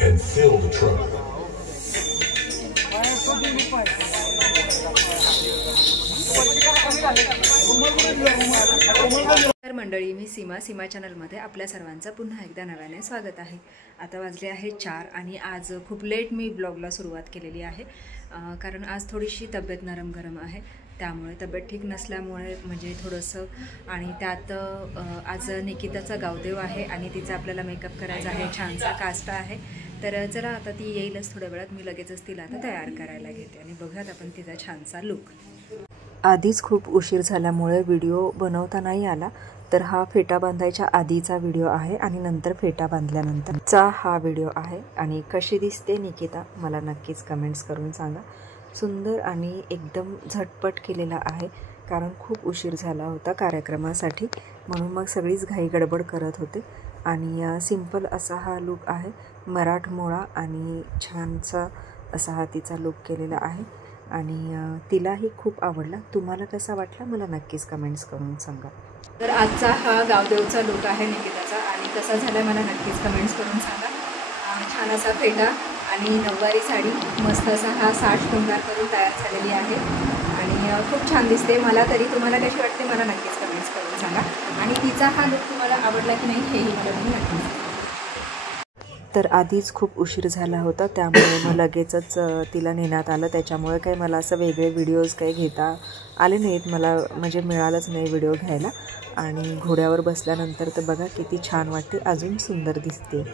and fill the truck. तर मंडळी, मी सीमा चॅनलमध्ये आपल्या सर्वांचं पुन्हा एकदा नव्याने स्वागत आहे. आता वाजले आहे 4 आणि आज खूप लेट मी ब्लॉगला सुरुवात केलेली आहे, कारण आज थोडीशी तब्येत नरम गरम आहे. त्यामुळे तब्येत ठीक नसल्यामुळे म्हणजे थोडंसं, आणि त्यात आज निकिताचा गावदेव आहे आणि तिचा आपल्याला मेकअप करायचा आहे, छानसा कास्ट आहे. तर चला आता ती येईलच थोड्या वेळात, मी लगेचच तिला आता तयार करायला घेते आणि बघूयात आपण तिचा छानसा लुक. आधीच खूप उशीर झाल्यामुळे व्हिडिओ बनवता नाही आला, तर हा फेटा बांधायच्या आधीचा व्हिडिओ आहे आणि नंतर फेटा बांधल्यानंतरचा हा व्हिडिओ आहे. आणि कशी दिसते निकिता मला नक्कीच कमेंट्स करून सांगा. सुंदर आणि एकदम झटपट केलेला आहे, कारण खूप उशीर झाला होता कार्यक्रमासाठी, म्हणून मग सगळीच घाई गडबड करत होते. आणि सिंपल असा हा लुक आहे, मराठमोळा आणि छानसा असा हा तिचा लुक केलेला आहे आणि तिलाही खूप आवडला. तुम्हाला कसा वाटला मला नक्कीच कमेंट्स करून सांगा. तर आजचा हा गावदेवचा लुक आहे निकिताचा, आणि कसा झाला मला नक्कीच कमेंट्स करून सांगा. छान असा फेटा आणि नऊवारी साडी, मस्त असा हा साठ शृंगार करून तयार झालेली आहे आणि खूप छान दिसते मला तरी. तुम्हाला कशी वाटते मला नक्कीच कमेंट्स करून सांगा. आणि तिचा हा लुक तुम्हाला आवडला की नाही हेही मला तुम्ही नक्कीच. तर आधीच खूप उशीर झाला होता, त्यामुळे मग लगेचच तिला नेण्यात आलं. त्याच्यामुळे काही मला असं वेगळे व्हिडिओज काही घेता आले नाहीत, मला म्हणजे मिळालंच नाही व्हिडिओ घ्यायला. आणि घोड्यावर बसल्यानंतर तर बघा किती छान वाटते, अजून सुंदर दिसते.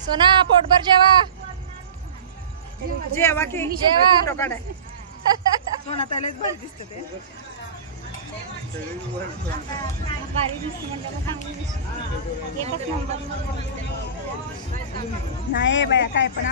सोना पोटभर जेवा जेवा की जेवा. फोटो काढाय सोना त्यालाच भारी दिसतं ते नाही बाया काय पण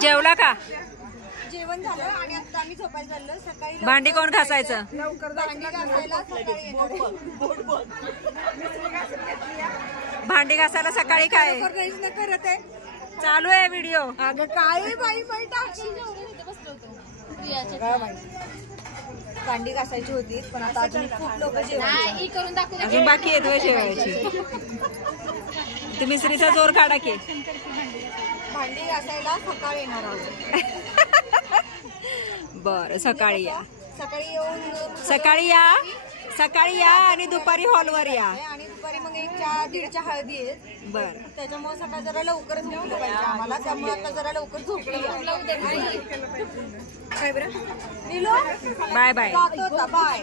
जेवला का? जेवण झालं आणि आता आम्ही झोपायला चाललो. सकाळी भांडी कोण घासायचं? लवकर भांडी घासायला सकाळी येणार भांडी घासायला सकाळी काय करत आहे. चालू आहे व्हिडिओ. अगं काय बाई भांडी घासायची होती पण आता अजून खूप लोक जेवण अजून बाकी येत जेवायची. तुम्ही श्रीचा जोर काढा की. भांडी घासायला सकाळी येणार आहोत. बर सकाळी या. सकाळी येऊन सकाळी या आणि दुपारी हॉलवर या. आणि दुपारी मग 1-1:30 हळदी आहेत. बर त्याच्यामुळे सकाळ जरा लवकरच नेऊन ठेवायचं आम्हाला. त्यामुळे आता जरा लवकर झोपली. काय बरं बाय बाय. बाय.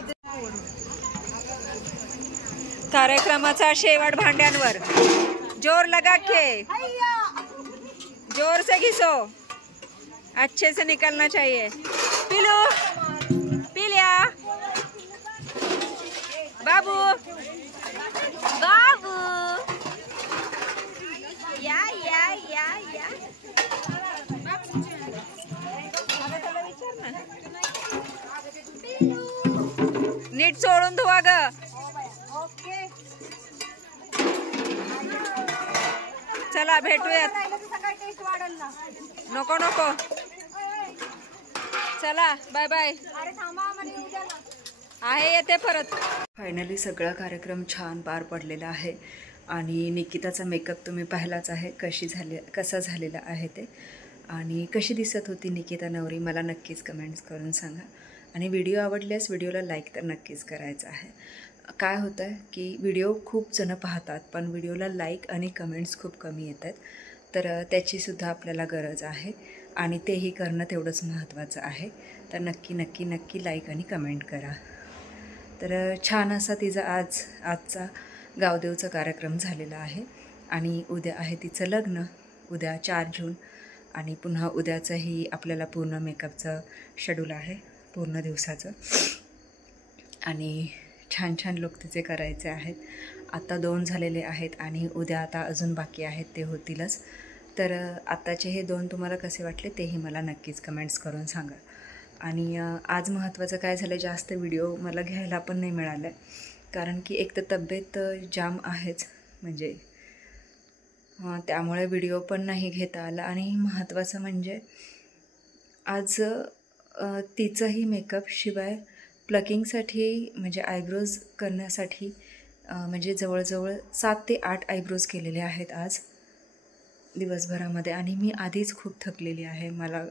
कार्यक्रमाचा शेवट भांड्यांवर. जोर लगा के, जोर से घिसो, अच्छे से निकलना चाहिए. पिलू पिलिया बाबू बाबू या या या या. नीट सोडून धुवा ग. चला भेटूयात. नको नको चला बाय बाय. आहे येते परत. फायनली सगळा कार्यक्रम छान पार पडलेला आहे आणि निकिताचा मेकअप तुम्ही पाहिलाच आहे कसा झालेला आहे ते. आणि कशी दिसत होती निकिता नवरी मला नक्कीच कमेंट्स करून सांगा. आणि व्हिडिओ आवडल्यास व्हिडिओला लाईक तर नक्कीच करायचं आहे. काय होतं आहे की व्हिडिओ खूप जणं पाहतात पण व्हिडिओला लाईक आणि कमेंट्स खूप कमी येतात. तर त्याचीसुद्धा आपल्याला गरज आहे आणि तेही करणं तेवढंच महत्त्वाचं आहे. तर नक्की नक्की नक्की लाईक आणि कमेंट करा. तर छान असा तिचा आजचा गावदेवचा कार्यक्रम झालेला आहे. आणि उद्या आहे तिचं लग्न. उद्या 4 जून आणि पुन्हा उद्याचंही आपल्याला पूर्ण मेकअपचं शेड्यूल आहे पूर्ण दिवसाचं. आणि छान छान लुक तिचे करायचे आहेत. आता 2 झालेले आहेत आणि उद्या आता अजून बाकी आहेत ते होतीलच. तर आत्ताचे हे 2 तुम्हाला कसे वाटले तेही मला नक्कीच कमेंट्स करून सांगा. आणि आज महत्त्वाचं काय झालं, जास्त व्हिडिओ मला घ्यायला पण नाही मिळालं कारण की एक तर तब्येत जाम आहेच म्हणजे त्यामुळे व्हिडिओ पण नाही घेता आला. आणि महत्त्वाचं म्हणजे आज तिचाही मेकअप शिवाय प्लकिंगसाठी म्हणजे आयब्रोज करण्यासाठी म्हणजे जवळजवळ 7 ते 8 आयब्रोज केलेले आहेत आज दिवसभरामध्ये. आणि मी आधीच खूप थकलेली आहे. मला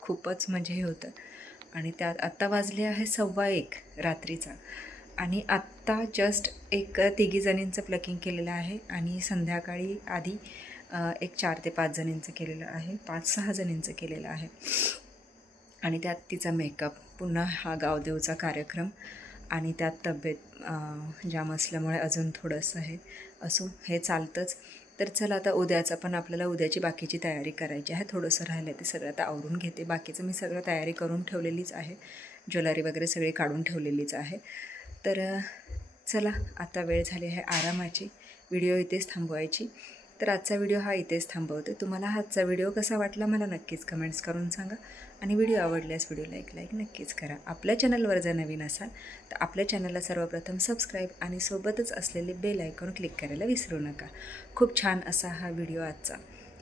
खूपच म्हणजे हे होतं. आणि त्यात आत्ता वाजले आहे 1:15 रात्रीचा. आणि आत्ता जस्ट एक 3 जणींचं प्लकिंग केलेलं आहे आणि संध्याकाळी आधी एक 4 ते 5 जणींचं केलेलं आहे. 5-6 जणींचं केलेलं आहे. आणि त्यात तिचा मेकअप, पुन्हा हा गावदेवचा कार्यक्रम आणि त्यात तब्येत जाम असल्यामुळे अजून थोडंसं हे असो हे चालतंच. तर चला आता उद्याचं पण आपल्याला उद्याची बाकीची तयारी करायची आहे. थोडंसं राहिलं ते सगळं आता आवरून घेते. बाकीचं मी सगळं तयारी करून ठेवलेलीच आहे. ज्वेलरी वगैरे सगळी काढून ठेवलेलीच आहे. तर चला आता वेळ झाली आहे आरामाची. व्हिडिओ इथेच थांबवायची. तर आजचा व्हिडिओ हा इथेच थांबवते. तुम्हाला आजचा व्हिडिओ कसा वाटला मला नक्कीच कमेंट्स करून सांगा. आणि व्हिडिओ आवडल्यास व्हिडिओला लाईक नक्कीच करा. आपल्या चॅनलवर जर नवीन असाल तर आपल्या चॅनलला सर्वप्रथम सबस्क्राईब आणि सोबतच असलेले बेल आयकॉन क्लिक करायला विसरू नका. खूप छान असा हा व्हिडिओ आजचा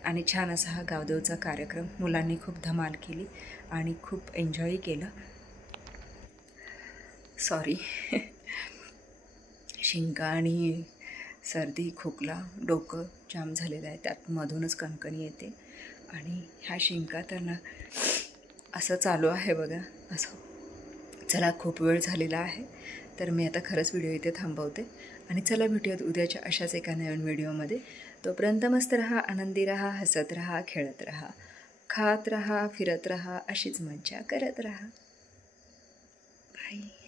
आणि छान असा हा गावदेवचा कार्यक्रम. मुलांनी खूप धमाल केली आणि खूप एन्जॉय केलं. सॉरी शिंका आणि सर्दी खोकला डोकं जाम झालेलं आहे. त्यात मधूनच कणकणी येते आणि ह्या शिंका तर ना असं चालू आहे बघा असं. चला खूप वेळ झालेला आहे तर मी आता खरंच व्हिडिओ इथे थांबवते आणि चला भेटूयात उद्याच्या अशाच एका नवीन व्हिडिओमध्ये. तोपर्यंत मस्त रहा, आनंदी रहा, हसत रहा, खेळत रहा, खात रहा, फिरत रहा, अशीच मज्जा करत रहा. बाय.